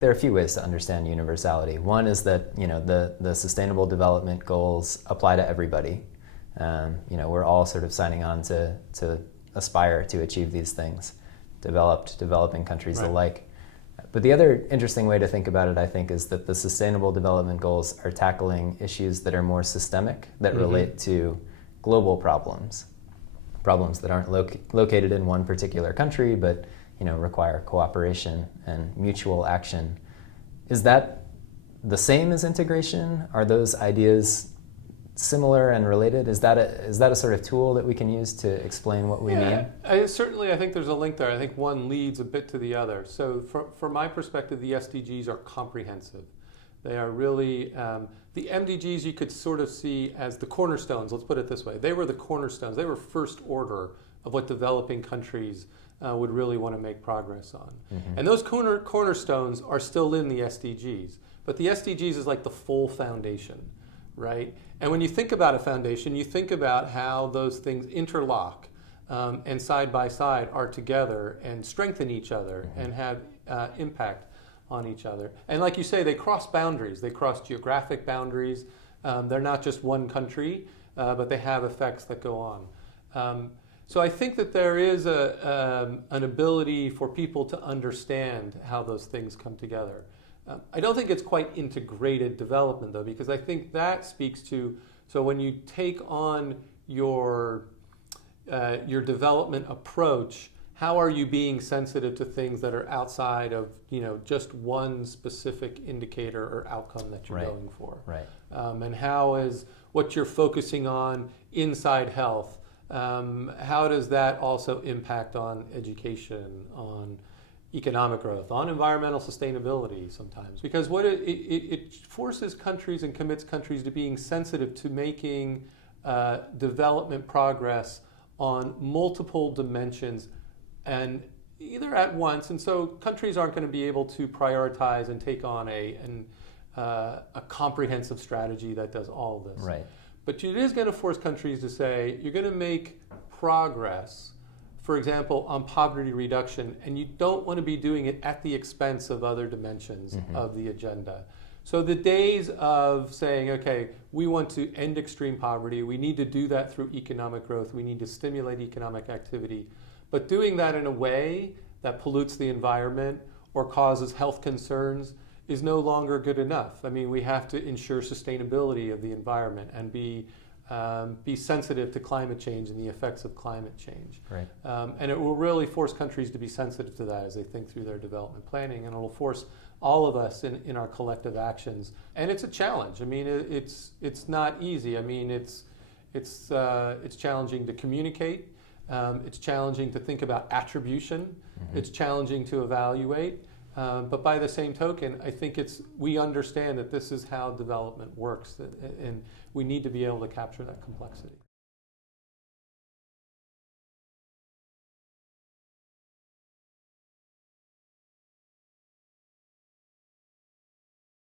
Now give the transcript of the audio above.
There are a few ways to understand universality. One is that the Sustainable Development Goals apply to everybody. We're all sort of signing on to aspire to achieve these things, developing countries Right. alike. But the other interesting way to think about it, I think, is that the Sustainable Development Goals are tackling issues that are more systemic, that relate to global problems that aren't located in one particular country, but require cooperation and mutual action. Is that the same as integration? Are those ideas similar and related? Is that a sort of tool that we can use to explain what we mean? Certainly, I think there's a link there. I think one leads a bit to the other. So from my perspective, the SDGs are comprehensive. They are really, the MDGs you could sort of see as the cornerstones, let's put it this way. They were the cornerstones. They were first order of what developing countries would really want to make progress on. And those cornerstones are still in the SDGs. But the SDGs is like the full foundation, right? And when you think about a foundation, you think about how those things interlock and side by side are together and strengthen each other and have impact on each other. And like you say, they cross boundaries. They cross geographic boundaries. They're not just one country, but they have effects that go on. So I think that there is an ability for people to understand how those things come together. I don't think it's quite integrated development, though, because I think that speaks to, so when you take on your development approach, how are you being sensitive to things that are outside of just one specific indicator or outcome that you're going for? Right. And how is what you're focusing on inside health? How does that also impact on education, on economic growth, on environmental sustainability sometimes? Because what it forces countries and commits countries to being sensitive to making development progress on multiple dimensions and either at once. And so countries aren't going to be able to prioritize and take on a comprehensive strategy that does all of this. Right. But it is going to force countries to say, you're going to make progress, for example, on poverty reduction, and you don't want to be doing it at the expense of other dimensions of the agenda. So the days of saying, okay, we want to end extreme poverty, we need to do that through economic growth, we need to stimulate economic activity, but doing that in a way that pollutes the environment or causes health concerns is no longer good enough. I mean, we have to ensure sustainability of the environment and be sensitive to climate change and the effects of climate change. Right. And it will really force countries to be sensitive to that as they think through their development planning, and it will force all of us in our collective actions. And it's a challenge. I mean, it's not easy. I mean, it's challenging to communicate. It's challenging to think about attribution. It's challenging to evaluate. But by the same token, I think we understand that this is how development works, and we need to be able to capture that complexity.